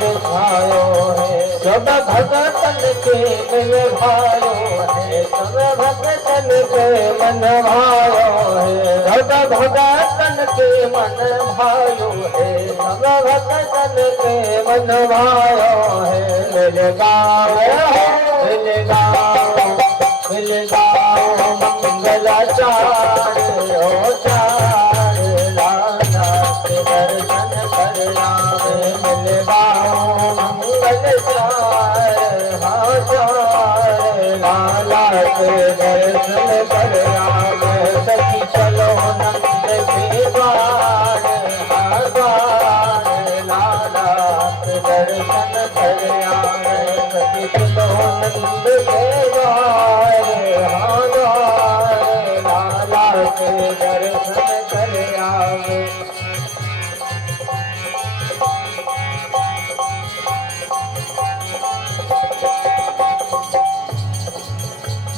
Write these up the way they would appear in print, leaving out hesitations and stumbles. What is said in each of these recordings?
बिछायो है, सब भगतन के मिल भायो है, सब भगतन के मन भायो है, सब भगतन के मन भायो है, सब भगतन के मन भायो है। मिल गाओ मंगलाचार हो चार, लाला के दर्शन कर आवे। मिल गाओ मंगलाचार हो चार, लाला के दर्शन कर आवे। सखी चलो नंद के द्वार, लाला के दर्शन कर आवे। सखी चलो नंद के द्वार, लाला के दर्शन कर आवे।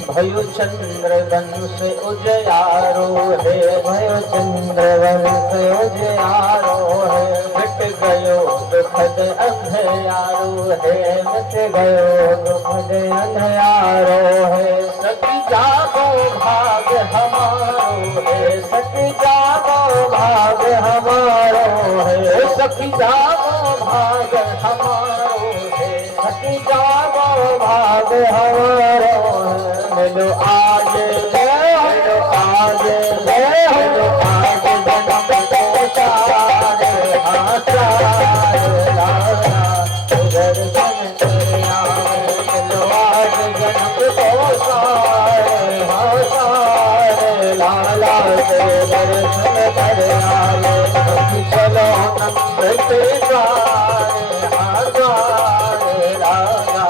भयो चंद्र वंश उजयारो है, भयो चंद्र वंश उजयारो है, मिट गयो दुखद अंधियारो है, मिट गयो दुखद अंधियारो है। सखी जागो भाग हमारो है, सखी जागो भाग हमारो है, सखी जागो भाग हमारो है, सखी जागो भाग हमारो है। मिलो आज मिलो आज मिलो आज जन्म को चार, हाँ चार, लाला दर्शन कर आवे। मिलो आज जन्म को चार, हाँ चार, लाला दर्शन कर आवे। चलो नंद के द्वार, हाँ द्वार, लाला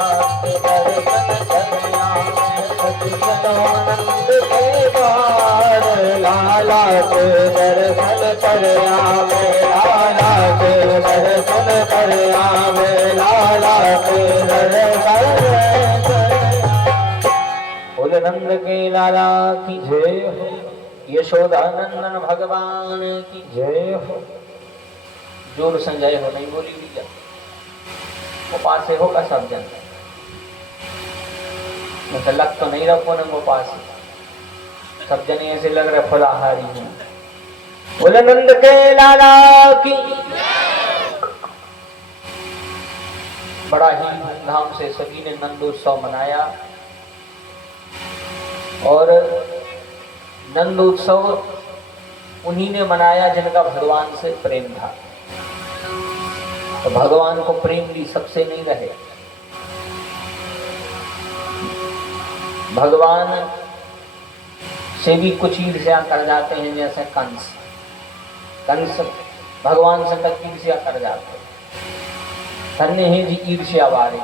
दर्शन कर आवे। चलो नंद के द्वार, लाला के दर्शन कर आवे, लाला के दर्शन कर आवे, लाला के दर्शन कर आवे। बोले नंद के लाला की जय हो, यशोदानंदन भगवान की जय हो। जोर संजय हो नहीं बोली भैया, वो पास से होगा सब जन, मुझे लग तो नहीं रखो ना वो पास, सब जने ऐसे लग रहे फलाहारी हैं। बोले नंद के लाला की। बड़ा ही धूमधाम से सभी ने नंदोत्सव मनाया, और नंदोत्सव उन्हीं ने मनाया जिनका भगवान से प्रेम था। तो भगवान को प्रेम भी सबसे नहीं रहे। भगवान से भी कुछ ईर्ष्या कर जाते हैं, जैसे कंस भगवान से तक ईर्ष्या कर जाते हैं। धन्य है जी ईर्ष्या वाले।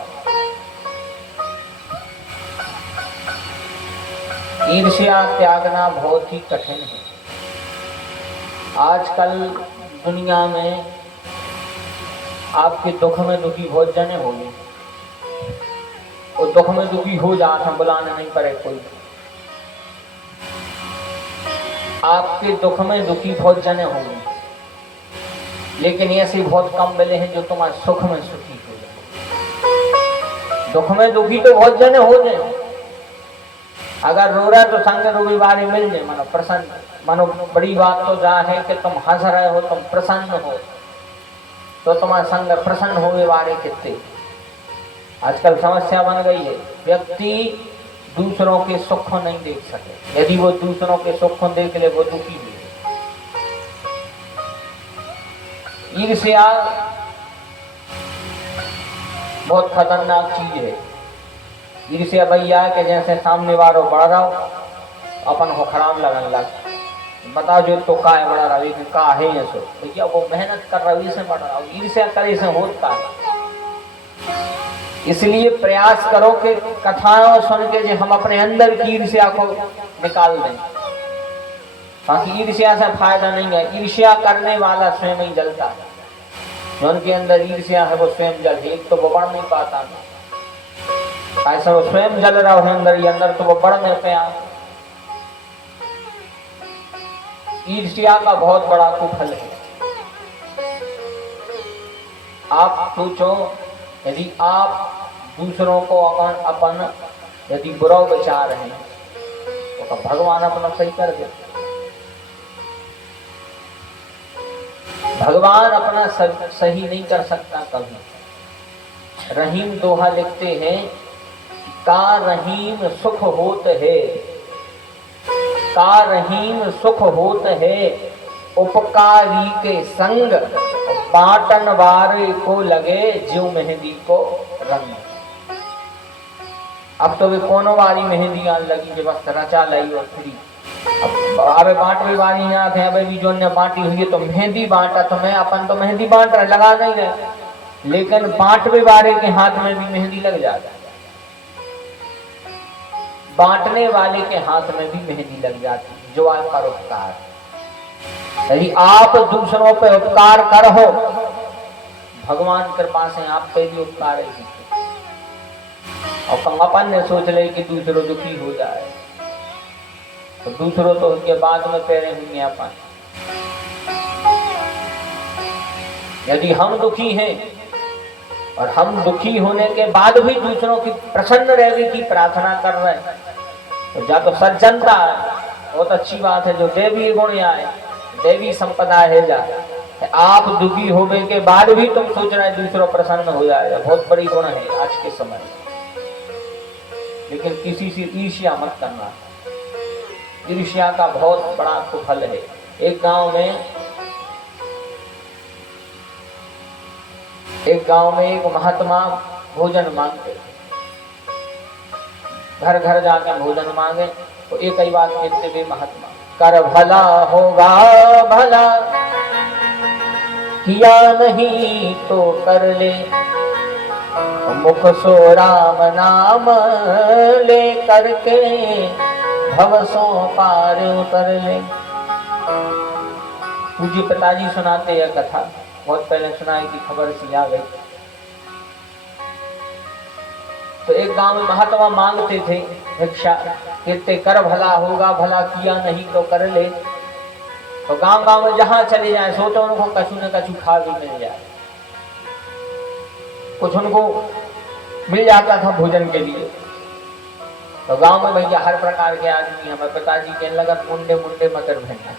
ईर्ष्या त्यागना बहुत ही कठिन है। आजकल दुनिया में आपके दुख में दुखी बहुत जने होंगे, और दुख में दुखी हो जाते बुलाने नहीं पड़े कोई। आपके दुख में दुखी बहुत जने होंगे, लेकिन ऐसे बहुत कम मिले हैं जो तुम्हारे सुख में सुखी हो जाए। दुख में दुखी तो बहुत जने हो जाए, अगर रो रहा तो संग रोगी बारे मिल जाए, मानो प्रसन्न। मानो बड़ी बात तो जा है कि तुम हंस रहे हो, तुम प्रसन्न हो, तो तुम्हारे संग प्रसन्न होने वाले कितने। आजकल समस्या बन गई है, व्यक्ति दूसरों के सुख को नहीं देख सके। यदि वो दूसरों के सुख को देख ले वो दुखी हुए। ईर्ष्या बहुत खतरनाक चीज है। ईर्ष्या भैया कि जैसे सामने वालों बढ़ रहा हो, अपन हो खराब लगन लग, बताओ जो तो का है बड़ा रहा, लेकिन का है ये सो भैया वो मेहनत कर रही से बढ़ रहा, ईर्ष्या करे से होता है। इसलिए प्रयास करो कि कथाओं सुन के जो हम अपने अंदर की ईर्ष्या को निकाल दें, बाकी ईर्ष्या से फायदा नहीं है। ईर्ष्या करने वाला स्वयं ही जलता है। जो उनके अंदर ईर्ष्या है वो स्वयं जल, एक तो वो बढ़ नहीं पाता, ऐसा वो स्वयं जल रहा है अंदर ही अंदर, तो वो बढ़ नहीं पाया। ईर्ष्या का बहुत बड़ा कुफल है। आप सोचो, यदि आप दूसरों को अपन यदि बुरा विचार है तो भगवान अपना सही कर दे। भगवान अपना सही नहीं कर सकता कभी। रहीम दोहा लिखते हैं, का रहीम सुख होत है, का रहीम सुख होत है, उपकारी के संग, बाटन वारे को लगे ज्यों मेहंदी को रंग। अब तो वे कोनो वाली मेहंदी आन लगी जो बस रचा लाई और फ्री। अब अबे बांटवे वाली यहाँ थे, अबे भी जो ने बांटी हुई है तो मेहंदी बांटा, तो मैं अपन तो मेहंदी बांट रहे, लगा नहीं रहे, लेकिन बांटवे वाले के हाथ में भी मेहंदी लग जाती है। बांटने वाले के हाथ में भी मेहंदी लग जाती है, जो आप पर उपकार। यदि आप दूसरों पे उपकार करो, भगवान कृपा से आप पे भी उपकार है। और अपन ने सोच ले कि दूसरों दुखी हो जाए, तो दूसरों तो उसके बाद में पैरे होंगे अपन। यदि हम दुखी हैं और हम दुखी होने के बाद भी दूसरों की प्रसन्न रहने की प्रार्थना कर रहे हैं, तो जा तो सज्जनता है, बहुत अच्छी बात है। जो देवी गुण आए, देवी संपदा है, जा आप दुखी होने के बाद भी तुम सोच रहे हैं दूसरों प्रसन्न हो जाएगा, बहुत बड़ी गुण है आज के समय। लेकिन किसी से ईर्ष्या मत करना, ईर्ष्या का बहुत बड़ा कुफल है। एक गांव में एक महात्मा भोजन मांगते, घर घर जाकर भोजन मांगे, तो एक ही बात कहते हुए महात्मा, कर भला होगा भला, किया नहीं तो कर ले, मुख सो राम नाम ले करके, भव सो पार उतर ले। पूज्य पिताजी सुनाते यह कथा, बहुत पहले सुनाई की खबर सी आ गई। तो एक गांव में महात्मा मांगते थे भिक्षा, कहते कर भला होगा भला, किया नहीं तो कर ले। तो गांव गांव में जहां चले जाए, सोचो उनको कछु न कछु खा भी मिल जाए। कुछ उनको मिल जाता था भोजन के लिए। तो गांव में भैया हर प्रकार के आदमी, हमारे पिताजी कहने लगा मुंडे मुंडे मकर भैया,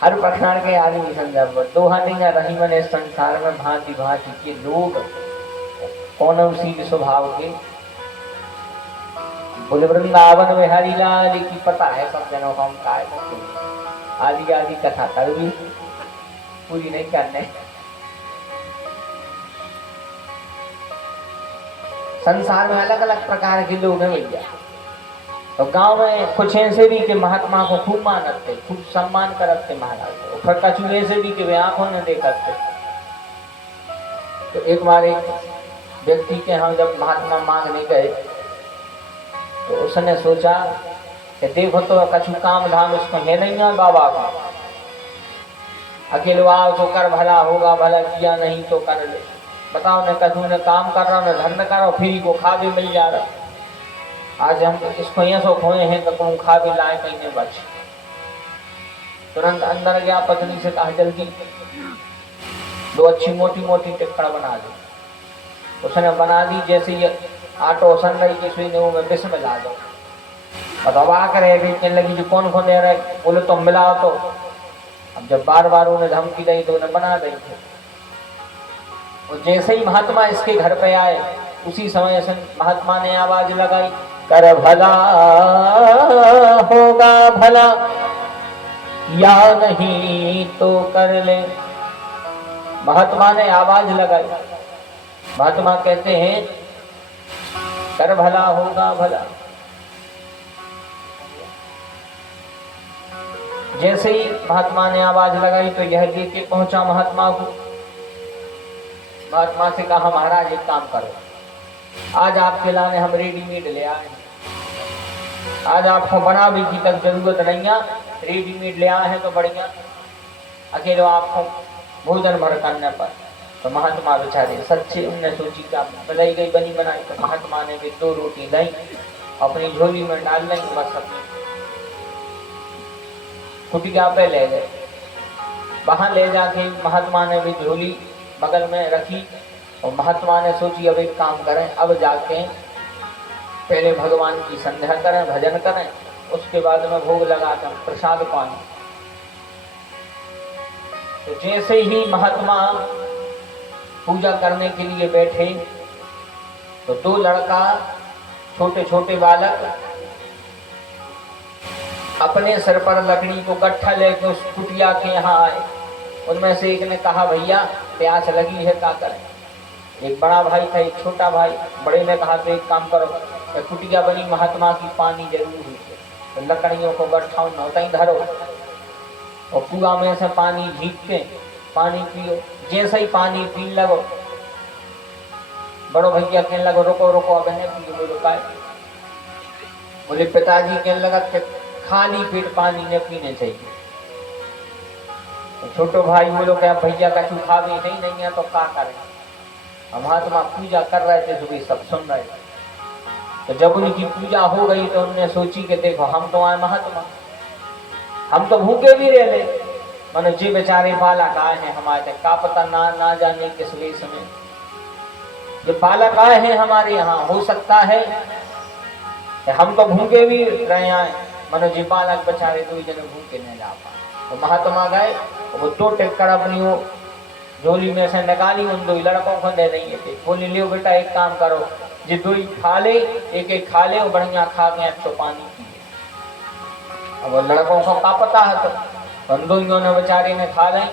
हर प्रकार के आदमी समझा। दोहा नहीं ना रही मैंने संसार में भांति भांति के लोग, कौन उसी स्वभाव के। बोले वृंदावन में हरिलाल की पता है सब जनों का, हम काय आदि आदि कथा कर भी पूरी नहीं करने। संसार में अलग अलग प्रकार के लोग हैं भैया। तो गांव में कुछ ऐसे भी के महात्मा को खूब मानते, खूब सम्मान करते महाराज, फिर कछु ऐसे भी के वे आंखों ने देखते। तो एक बार एक व्यक्ति के यहाँ जब महात्मा मांगने गए, तो उसने सोचा कि देखो तो कछु काम धाम उसको है नहीं है बाबा का, अकेले आओ तो कर भला होगा भला, किया नहीं तो कर ले। बताओ न कछु न काम कर रहा, न धंधा कर रहा, फिर को खा भी मिल जा रहा। आज हम इसको यहाँ सो खोए हैं तो तुम खा भी लाए कहीं नहीं बच। तुरंत अंदर गया, पत्नी से कहा जल्दी दो अच्छी मोटी मोटी टिक्कड़ बना दो। उसने बना दी, जैसे ये आटो सन रही कि सुई ने वो में बिस्म मिला दो। अब आ कर कहने लगी जो कौन कौन दे रहा है, बोले तुम मिलाओ। तो अब जब बार बार उन्हें धमकी दी तो उन्हें बना दी थे। और जैसे ही महात्मा इसके घर पे आए, उसी समय से महात्मा ने आवाज लगाई, कर भला होगा भला, या नहीं तो कर ले। महात्मा ने आवाज लगाई। महात्मा कहते हैं कर भला होगा भला। जैसे ही महात्मा ने आवाज लगाई तो यह लेके पहुंचा महात्मा को। महात्मा से कहा महाराज एक काम करो, आज आपके लाने हम रेडीमेड ले आए, आज आपको बना भी की तक जरूरत नहीं है, रेडीमेड ले आए हैं तो बढ़िया, अकेले आपको भोजन भर करने पर। तो महात्मा बेचारे सच्चे, उनने सोची क्या बनाई गई बनी बनाई। तो महात्मा ने भी 2 रोटी लाई, अपनी झोली में डाल ली, बस अपनी कुटिया पे ले गए। वहां ले जाके महात्मा ने भी झोली बगल में रखी और महात्मा ने सोची अब एक काम करें, अब जाके पहले भगवान की संध्या करें, भजन करें, उसके बाद में भोग लगाकर प्रसाद पाएं। तो जैसे ही महात्मा पूजा करने के लिए बैठे तो दो लड़का, छोटे छोटे बालक अपने सिर पर लकड़ी को गट्ठा लेकर उस कुटिया के यहाँ आए। उनमें से एक ने कहा, भैया प्यास लगी है, क्या करें? एक बड़ा भाई था, एक छोटा भाई। बड़े ने कहा, तो एक काम करो, कुटिया बनी महात्मा की, पानी जरूर है, तो लकड़ियों को गट्ठा होता ही धरो और कुआं में से पानी झींक के पानी पियो। जैसे ही पानी पी लगो, बड़ो भैया कहने लगो, रुको रुको, अब नहीं पियो। बोलो काय? बोले पिताजी कहने लगा कि खाली पेट पानी न पीने चाहिए। तो छोटो भाई बोलो क्या भैया का चूखा भी नहीं है तो क्या करें? महात्मा पूजा कर रहे थे, सुबह सब सुन रहे थे। तो जब उनकी पूजा हो गई तो उन्होंने सोची कि देखो हम तो आए महात्मा, हम तो भूखे भी रह ले, मानो जी बेचारे बालक आए हैं हमारे, क्या पता ना जाने किस वेश में जो बालक आए हैं हमारे यहाँ, हो सकता है हम तो भूखे भी रहे आए, मानो जी बालक बेचारे दो जन भूखे नहीं जा पाए। तो महात्मा गए, वो 2 टिक्कर अपनी वो झोली में से निकाली, उन 2 लड़कों को दे देंगे थे। बोले लियो बेटा एक काम करो, जी 2 खा ले, एक खा ले और बढ़िया खा के तो पानी पिए। अब वो लड़कों को क्या पता है, तो उन 2 ने बेचारे ने खा लें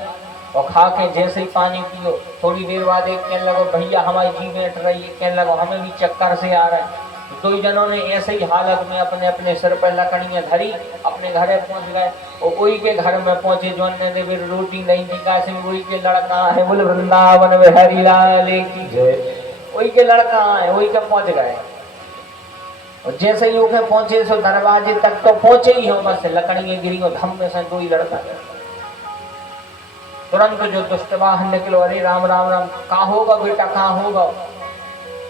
और खा के जैसे ही पानी पियो, थोड़ी देर बाद एक कहने लगो, भैया हमारी जी बैठ रही है, कहने लगो हमें भी चक्कर से आ रहा है। 2 जनों ने ऐसे ही हालत में अपने अपने सिर पर लकड़ियां धरी, अपने घरे पहुंच गए और वही के घर में पहुंचे जो ने फिर रोटी नहीं दी, कैसे वही के लड़का है, बोले वृंदावन में हरि लाल की जय। वही के लड़का है, वही के पहुंच गए और जैसे ही उठे पहुंचे सो दरवाजे तक तो पहुंचे ही हो, बस लकड़ियां गिरी और धम में से 2 ही लड़का तुरंत जो दुष्टवाह निकलो, अरे राम राम राम, कहाँ होगा बेटा, कहाँ होगा?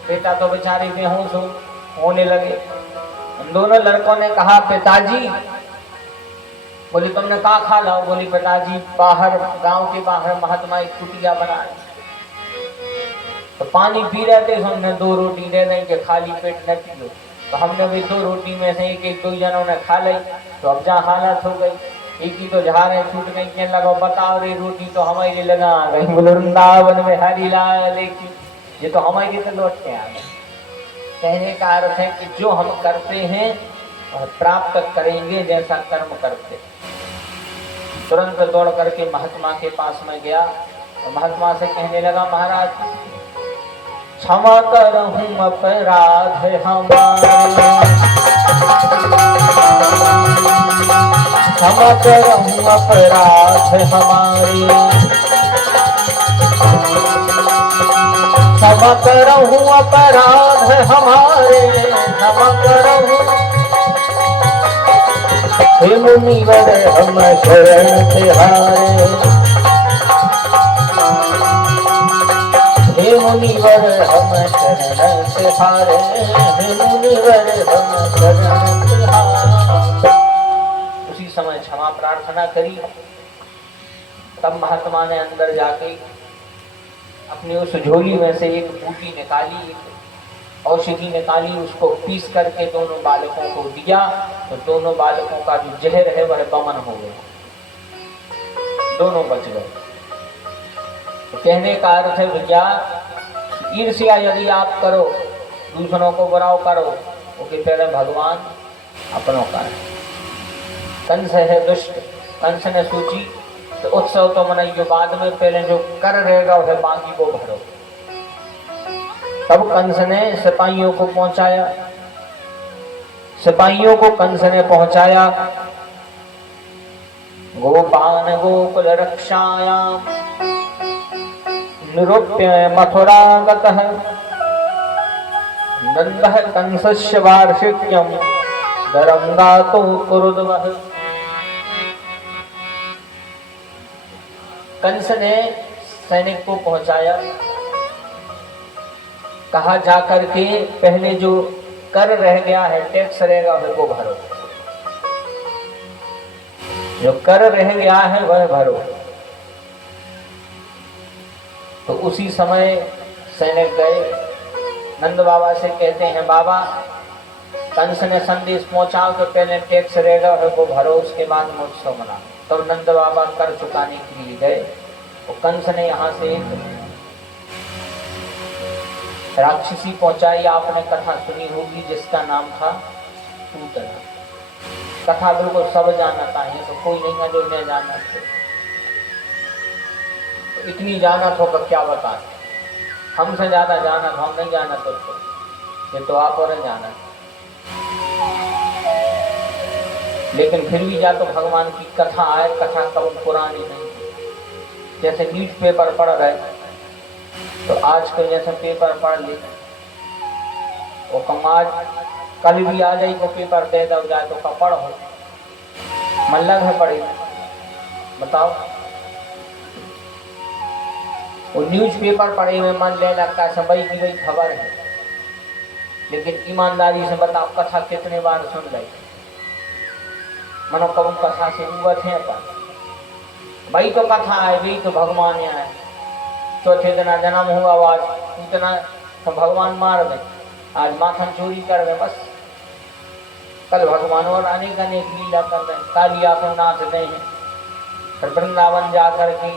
बेटा तो बेचारे बेहोश होने लगे। उन दोनों लड़कों ने कहा, पिताजी। बोले तुमने कहा खा लाओ? बोली पिताजी बाहर, गांव के बाहर महात्मा एक कुटिया बनाए, तो पानी पी रहे थे, हमने 2 रोटी दे दें कि खाली पेट न पियो। तो हमने भी 2 रोटी में से एक 2 जनों ने खा ली। तो अब जहाँ हालत हो गई, एक ही तो झाड़े छूट गई, कहने लगा बताओ रे रोटी तो हमारी लगा गई, बोले वृंदावन में हरि लाल की, ये तो हमारी तो लौट के आ गई। कहने का अर्थ है कि जो हम करते हैं वह प्राप्त करेंगे जैसा कर्म करते। तुरंत दौड़ करके महात्मा के पास में गया और महात्मा से कहने लगा, महाराज क्षमा करहूं अपराध हमारे, क्षमा करहूं अपराध हमारे, क्षमा करहूं अपराध हमारे, क्षमा करहूं हे मुनिवर हम शरण तिहारे, हे मुनिवर हम शरण तिहारे, हे मुनिवर हम शरण तिहारे। उसी समय क्षमा प्रार्थना करी। तब महात्मा ने अंदर जाके अपनी उस झोली में से एक बूटी निकाली, एक औषधि निकाली, उसको पीस करके दोनों बालकों को दिया। तो दोनों बालकों का जो जहर है वह बमन हो गया, दोनों बच गए। तो कहने का अर्थ है भैया, ईर्ष्या यदि आप करो, दूसरों को बुराव करो, वो कहते हैं भगवान अपनों का है। कंस है दुष्ट, कंस ने सोची तो उत्सव तो मनाइयो, बाद में पहले जो कर रहेगा वह बाकी को भरो। तब कंस ने सिपाहियों को पहुंचाया, सिपाहियों को कंस ने पहुंचाया। गोपान गोकुल रक्षायाम निरूप्य मथुरागतः नंदः कंसस्य वार्षिक्यं दरंगातो कुरुद्वः। कंस ने सैनिक को पहुंचाया, कहा जाकर के पहले जो कर रह गया है, टैक्स रहेगा वह को भरो, जो कर रह गया है वह भरो। तो उसी समय सैनिक गए, नंद बाबा से कहते हैं बाबा कंस ने संदेश पहुंचाओ तो पहले टैक्स रहेगा है वो भरो, उसके बाद महोत्सव मना। तो नंद बाबा कर चुकाने के लिए गए। तो कंस ने यहाँ से एक राक्षसी पहुंचाई, आपने कथा सुनी होगी, जिसका नाम था पूतना। कथा बिल्कुल सब जाना था, ये तो कोई नहीं है जो न जाना थे। तो इतनी जाना तो क्या बता, हमसे ज्यादा जाना था, हम नहीं जाना तो ये तो आप और जाना। लेकिन फिर भी या तो भगवान की कथा आए, कथा कब पुरानी नहीं। जैसे न्यूज पेपर पढ़ रहे तो आज के जैसे पेपर पढ़ ले वो कमाज कल भी आ जाए, को पेपर दे दो जाए तो पढ़ हो मन लग है पढ़े। बताओ वो न्यूज पेपर पढ़े हुए मन ले लगता है सबई की वही खबर है, लेकिन ईमानदारी से बताओ कथा कितने बार सुन रहे। मनो कब कथा से उगत है अपन, वही तो कथा है, वही तो भगवान है। चौथे दिन जन्म हुआ आज इतना तो भगवान मार में, आज माखन चोरी कर रहे, बस कल भगवान और अनेक अनेक लीला कर रहे। कालिया को नाच रहे हैं, फिर वृंदावन जाकर के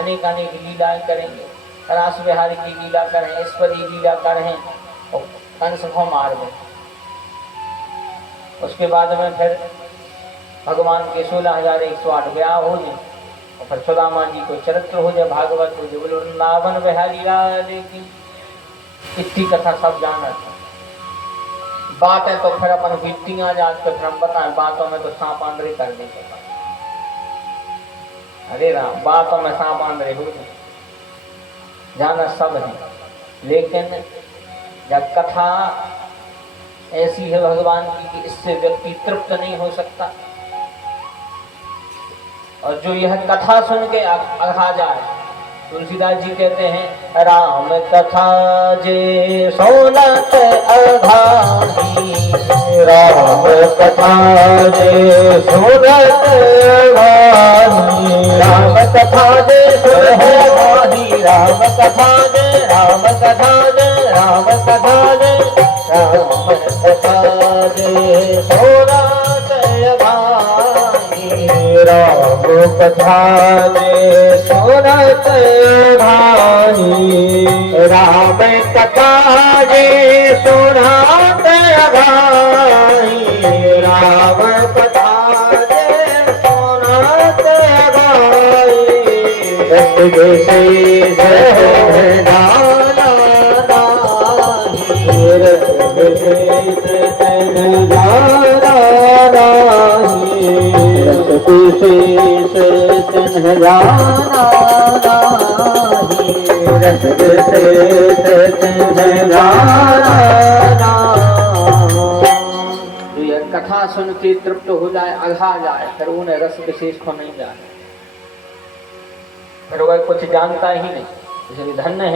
अनेक अनेक लीलाएं करेंगे, रास बिहारी की लीला करें, ईश्वरी लीला करें और कंस को मार दें। उसके बाद में फिर भगवान के 16,108 ब्याह हो जाए और फिर सुदामा जी को चरित्र हो जाए, भागवत हो जाए, बोलो वृंदावन बिहारी लेकिन इतनी कथा सब जाना था। बात है तो फिर अपन गिट्टियां जात के फिर हम बताएं, बातों में तो सांप आंदरे कर देते। अरे राम, बातों में सांप आंदरे हो जाना सब है, लेकिन जब कथा ऐसी है भगवान की कि इससे व्यक्ति तृप्त नहीं हो सकता। और जो यह कथा सुन के अघा जाए, तुलसीदास जी कहते हैं राम कथा जे सोनत अघाही, राम कथा जे सोनत अघाही, राम कथा जे सोनत, राम कथा जे, राम कथा जे, राम कथा जे, राम कथा जे सोनत अघाही, राम कथा जे सोनत अघाही, राम कथा जे सोनत अघाही, राम कथा जे सोनत अघाही, रस विशेष जाना नाही, रस विशेष जाना नाही, रस विशेष जाना नाही, रस विशेष जाना नाही। तो यह कथा सुन के तृप्त हो जाए, अघा जाए, फिर उन्हें रस विशेष को नहीं जाए, फिर वह कुछ जानता ही नहीं, इसलिए धन्य है।